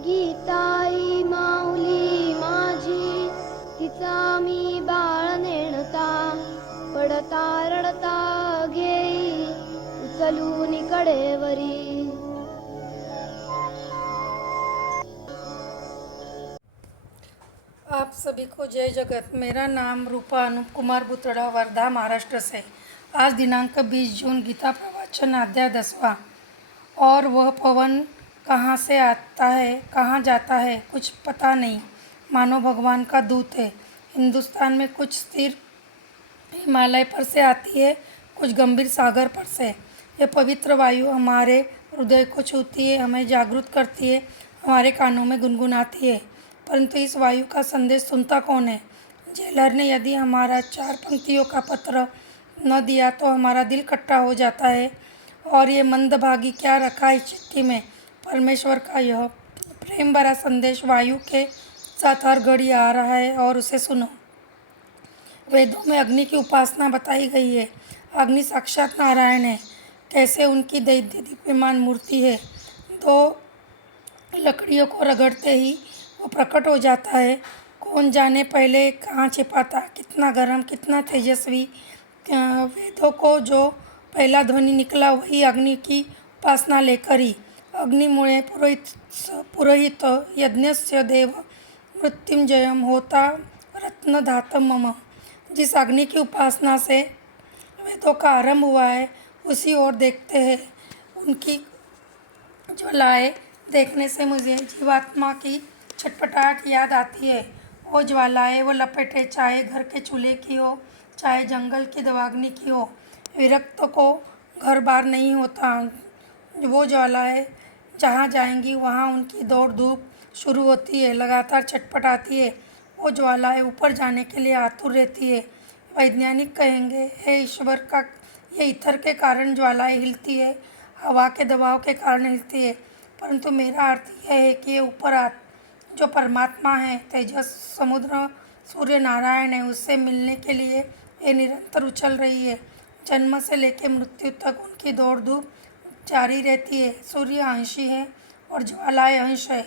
गीताई माऊली माझी, तिचा मी बाळ नेणता, पडता रडता घेई उचलून कडेवरी। आप सभी को जय जगत। मेरा नाम रूपा अनूप कुमार बुतड़ा, वर्धा, महाराष्ट्र से। आज दिनांक 20 जून, गीता प्रवचन अध्याय 10वां। और वह पवन कहाँ से आता है, कहाँ जाता है, कुछ पता नहीं, मानो भगवान का दूत है। हिंदुस्तान में कुछ स्थिर हिमालय पर से आती है, कुछ गंभीर सागर पर से। यह पवित्र वायु हमारे हृदय को छूती है, हमें जागृत करती है, हमारे कानों में गुनगुनाती है। परंतु इस वायु का संदेश सुनता कौन है? जेलर ने यदि हमारा 4 पंक्तियों का पत्र न दिया तो हमारा दिल कट्टा हो जाता है। और ये मंदभागी क्या रखा है इस चिट्ठी में? परमेश्वर का यह प्रेम भरा संदेश वायु के साथ हर घड़ी आ रहा है, और उसे सुनो। वेदों में अग्नि की उपासना बताई गई है। अग्नि साक्षात नारायण है। कैसे उनकी दैत्य दीप्यमान मूर्ति है। 2 लकड़ियों को रगड़ते ही वो प्रकट हो जाता है। कौन जाने पहले कहाँ छिपा था, कितना गर्म, कितना तेजस्वी। वेदों को जो पहला ध्वनि निकला वही अग्नि की उपासना लेकर ही। अग्निमुळे पुरोहित यज्ञस्य देव मृत्युंजयम होता रत्नधातम मम। जिस अग्नि की उपासना से वेदों का आरंभ हुआ है, उसी ओर देखते हैं। उनकी ज्वालाएं देखने से मुझे जीवात्मा की छटपटाहट याद आती है। वो ज्वालाएं, वो लपटें, चाहे घर के चूल्हे की हो, चाहे जंगल की दवाग्नि की हो, विरक्त को घर बार नहीं होता। वो ज्वालाएं जहाँ जाएंगी वहाँ उनकी दौड़ धूप शुरू होती है, लगातार छटपटाती है। वो ज्वालाएं ऊपर जाने के लिए आतुर रहती है। वैज्ञानिक कहेंगे, हे ईश्वर का ये ईथर के कारण ज्वालाएं हिलती है, हवा के दबाव के कारण हिलती है। परंतु मेरा अर्थ यह है कि ये ऊपर जो परमात्मा है, तेजस, समुद्र, सूर्य नारायण है, उससे मिलने के लिए ये निरंतर उछल रही है। जन्म से लेकर मृत्यु तक उनकी दौड़ धूप जारी रहती है। सूर्य अंशी है और ज्वालाएं अंश है।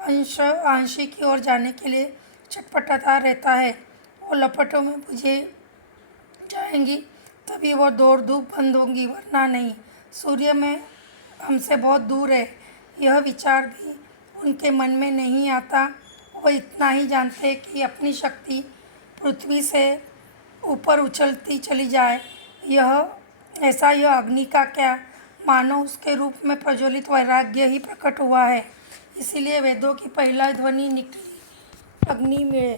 अंश आंशी की ओर जाने के लिए छटपटाता रहता है। वो लपटों में बुझे जाएंगी तभी वो दौड़ धूप बंद होंगी, वरना नहीं। सूर्य में हमसे बहुत दूर है, यह विचार भी उनके मन में नहीं आता। वो इतना ही जानते कि अपनी शक्ति पृथ्वी से ऊपर उछलती चली जाए। यह अग्नि का क्या, मानो उसके रूप में प्रज्वलित वैराग्य ही प्रकट हुआ है। इसीलिए वेदों की पहला ध्वनि निकली, अग्नि मिले।